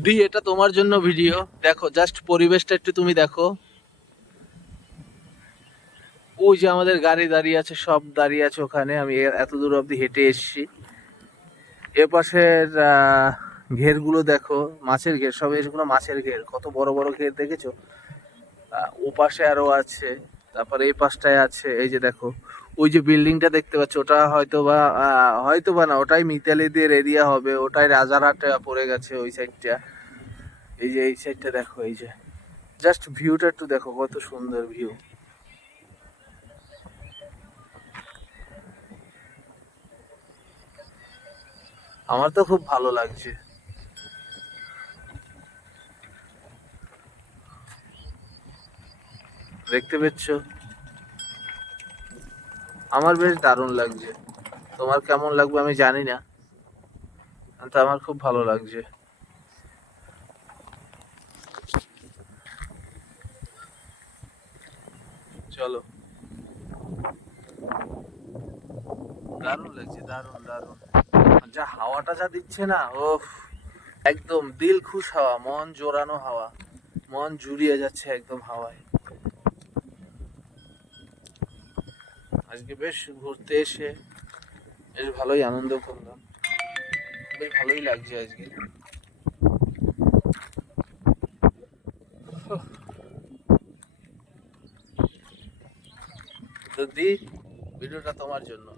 দি এটা তোমার জন্য ভিডিও। দেখো জাস্ট পরিবেশটা একটু তুমি দেখো। ওই যে আমাদের গাড়ি দাঁড়িয়ে আছে, সব দাঁড়িয়ে আছে ওখানে। আমি এত দূর অব্দি হেঁটে এসেছি। এ পাশের ঘেরগুলো দেখো, মাছের ঘের, সব এগুলো মাছের ঘের। কত বড় বড় ঘের দেখেছো? ও পাশে আরো আছে। তারপরে এই পাশটায় আছে, এই যে দেখো ওই যে বিল্ডিংটা দেখতে পাচ্ছ, ওটা হয়তো বা না, ওটাই মিতালিদের এরিয়া হবে। ওটাই রাজারহাট পড়ে গেছে ওই সাইডটা। এই যে এই সাইডটা দেখো, এই যে জাস্ট ভিউটা একটু দেখো, কত সুন্দর ভিউ। আমার তো খুব ভালো লাগছে। দেখতে পেয়েছ? আমার বেশ দারুণ লাগছে। তোমার কেমন লাগবে আমি জানি না, কিন্তু আমার খুব ভালো লাগছে। চলো। দারুণ লাগছে, দারুণ দারুণ। যা হাওয়াটা যা দিচ্ছে না, ওফ, একদম দিল খুশ হাওয়া, মন জোরানো হাওয়া। মন জুড়িয়ে যাচ্ছে একদম হাওয়ায়। আজকে বেশ ঘুরতে এসে বেশ ভালোই আনন্দ করলাম। বেশ ভালোই লাগছে আজকে। তো দি, ভিডিওটা তোমার জন্য।